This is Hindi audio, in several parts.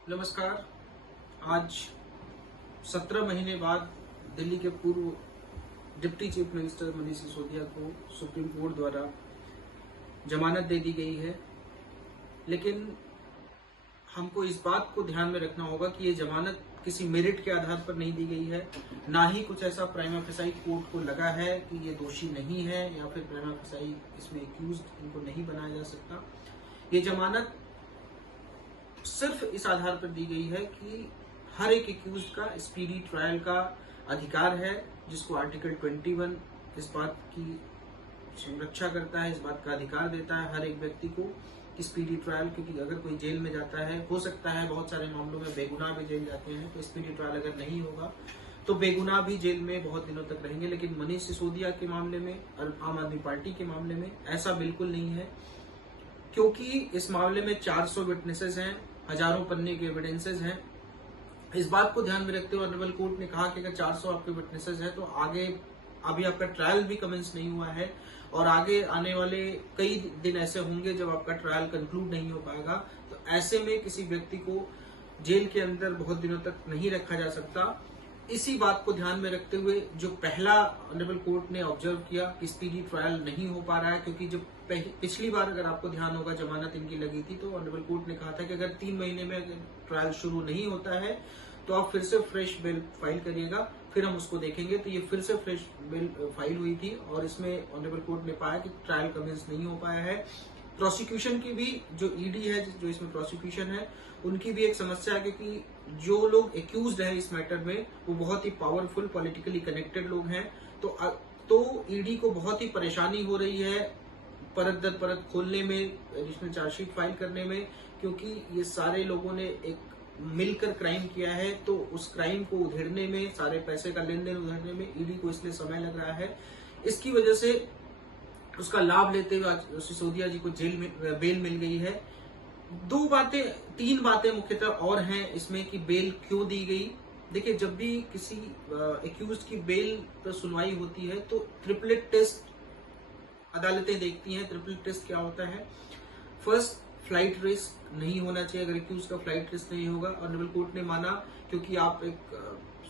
नमस्कार। आज 17 महीने बाद दिल्ली के पूर्व deputy chief minister Manish Sisodia को सुप्रीम कोर्ट द्वारा जमानत दे दी गई है। लेकिन हमको इस बात को ध्यान में रखना होगा कि ये जमानत किसी मेरिट के आधार पर नहीं दी गई है, ना ही कुछ ऐसा प्राइमा फेसाई कोर्ट को लगा है कि ये दोषी नहीं है या फिर प्राइमा फेसाई इसमें एक्यूज्ड इनको नहीं बनाया जा सकता। ये जमानत सिर्फ इस आधार पर दी गई है कि हर एक एक्यूज्ड का स्पीडी ट्रायल का अधिकार है, जिसको आर्टिकल 21 इस बात की संरक्षा करता है, इस बात का अधिकार देता है हर एक व्यक्ति को कि स्पीडी ट्रायल, क्योंकि अगर कोई जेल में जाता है, हो सकता है बहुत सारे मामलों में बेगुनाह भी जेल जाते हैं, तो स्पीडी ट्रायल अगर नहीं होगा तो बेगुनाह भी जेल में बहुत दिनों तक रहेंगे। लेकिन मनीष सिसोदिया के मामले में और आम आदमी पार्टी के मामले में ऐसा बिल्कुल नहीं है, क्योंकि इस मामले में 400 विटनेसेस हैं, हजारों पन्ने के एविडेंसेस हैं। इस बात को ध्यान में रखते हुए ऑनरेबल कोर्ट ने कहा कि अगर 400 आपके विटनेसेस हैं तो आगे अभी आपका ट्रायल भी कमेंस नहीं हुआ है और आगे आने वाले कई दिन ऐसे होंगे जब आपका ट्रायल कंक्लूड नहीं हो पाएगा। तो ऐसे में किसी व्यक्ति को जेल के अंदर बहुत दिनों तक नहीं रखा जा सकता। इसी बात को ध्यान में रखते हुए जो पहला ऑनरेबल कोर्ट ने ऑब्जर्व किया कि स्पीडी ट्रायल नहीं हो पा रहा है, क्योंकि जब पिछली बार अगर आपको ध्यान होगा जमानत इनकी लगी थी तो ऑनरेबल कोर्ट ने कहा था कि अगर 3 महीने में अगर ट्रायल शुरू नहीं होता है तो आप फिर से फ्रेश बेल फाइल करिएगा, फिर हम उसको देखेंगे। तो ये फिर से फ्रेश बेल फाइल हुई थी और इसमें ऑनरेबल कोर्ट ने पाया कि ट्रायल कमेंस नहीं हो पाया है। प्रोसिक्यूशन की भी जो ईडी है, जो इसमें प्रोसिक्यूशन है, उनकी भी एक समस्या है, क्योंकि जो लोग एक्यूज्ड है इस मैटर में वो बहुत ही पावरफुल पॉलिटिकली कनेक्टेड लोग हैं। तो ईडी को बहुत ही परेशानी हो रही है परत दर परत खोलने में, एडिशनल चार्जशीट फाइल करने में, क्योंकि ये सारे लोगों ने एक मिलकर क्राइम किया है। तो उस क्राइम को उधेड़ने में, सारे पैसे का लेन देन उधेड़ने में ईडी को इसलिए समय लग रहा है। इसकी वजह से उसका लाभ लेते हुए आज सिसोदिया जी को जेल में बेल मिल गई है। 3 बातें मुख्यतः और हैं इसमें कि बेल क्यों दी गई। देखिए, जब भी किसी एक्यूज्ड की बेल पर सुनवाई होती है तो ट्रिपलेट टेस्ट अदालतें देखती हैं। ट्रिपलेट टेस्ट क्या होता है? फर्स्ट, फ्लाइट रिस्क नहीं होना चाहिए। अगर एक्यूज का फ्लाइट रिस्क नहीं होगा, ऑनरेबल कोर्ट ने माना, क्योंकि आप एक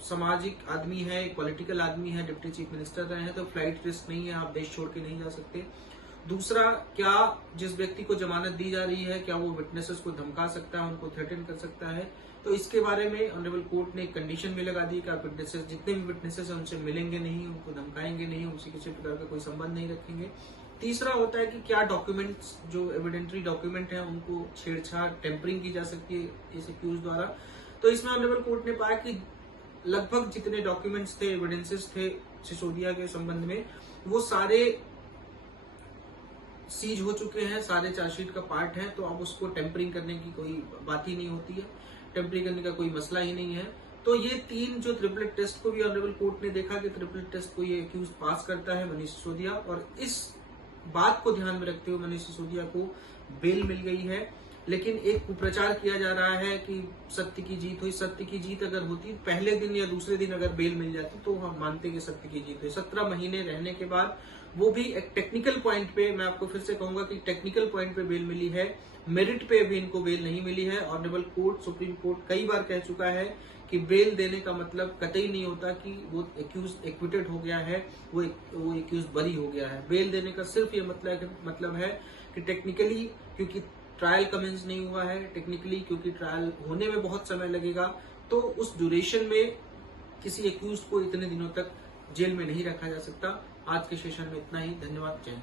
सामाजिक आदमी है, एक पॉलिटिकल आदमी है, डिप्टी चीफ मिनिस्टर रहे हैं, तो फ्लाइट रिस्क नहीं है, आप देश छोड़ के नहीं जा सकते। दूसरा, क्या जिस व्यक्ति को जमानत दी जा रही है क्या वो विटनेसेस को धमका सकता है, उनको थ्रेटन कर सकता है? तो इसके बारे में ऑनरेबल कोर्ट ने एक कंडीशन भी लगा दी कि आप विटनेसेस, जितने भी विटनेसेस हैं, उनसे मिलेंगे नहीं, उनको धमकाएंगे नहीं, उनसे किसी प्रकार का कोई संबंध नहीं रखेंगे। तीसरा होता है कि क्या डॉक्यूमेंट्स, जो एविडेंटरी डॉक्यूमेंट है, उनको छेड़छाड़, टेम्परिंग की जा सकती है इस एक्यूज द्वारा। तो इसमें ऑनरेबल कोर्ट ने पाया कि लगभग जितने डॉक्यूमेंट्स थे, एविडेंसेस थे सिसोदिया के संबंध में, वो सारे सीज हो चुके हैं, सारे चार्जशीट का पार्ट है। तो अब उसको टेम्परिंग करने की कोई बात ही नहीं होती है, टेम्परिंग करने का कोई मसला ही नहीं है। तो ये 3 जो ट्रिपलेट टेस्ट को भी ऑनरेबल कोर्ट ने देखा कि ट्रिपलेट टेस्ट को ये एक्यूज पास करता है मनीष सिसोदिया, और इस बात को ध्यान में रखते हुए मनीष सिसोदिया को बेल मिल गई है। लेकिन एक कुप्रचार किया जा रहा है कि सत्य की जीत हुई। सत्य की जीत अगर होती, पहले दिन या दूसरे दिन अगर बेल मिल जाती, तो हम मानते कि सत्य की जीत हुई। 17 महीने रहने के बाद, वो भी एक टेक्निकल पॉइंट पे, मैं आपको फिर से कहूंगा कि टेक्निकल पॉइंट पे बेल मिली है, मेरिट पे भी इनको बेल नहीं मिली है। ऑनरेबल कोर्ट, सुप्रीम कोर्ट कई बार कह चुका है कि बेल देने का मतलब कतई नहीं होता कि वो एक्यूज एक्विटेड हो गया है, वो एक्यूज बरी हो गया है। बेल देने का सिर्फ ये मतलब है कि टेक्निकली, क्योंकि ट्रायल कमेंस नहीं हुआ है, टेक्निकली क्योंकि ट्रायल होने में बहुत समय लगेगा, तो उस ड्यूरेशन में किसी एक्यूज को इतने दिनों तक जेल में नहीं रखा जा सकता। आज के सेशन में इतना ही। धन्यवाद। जय हिंद।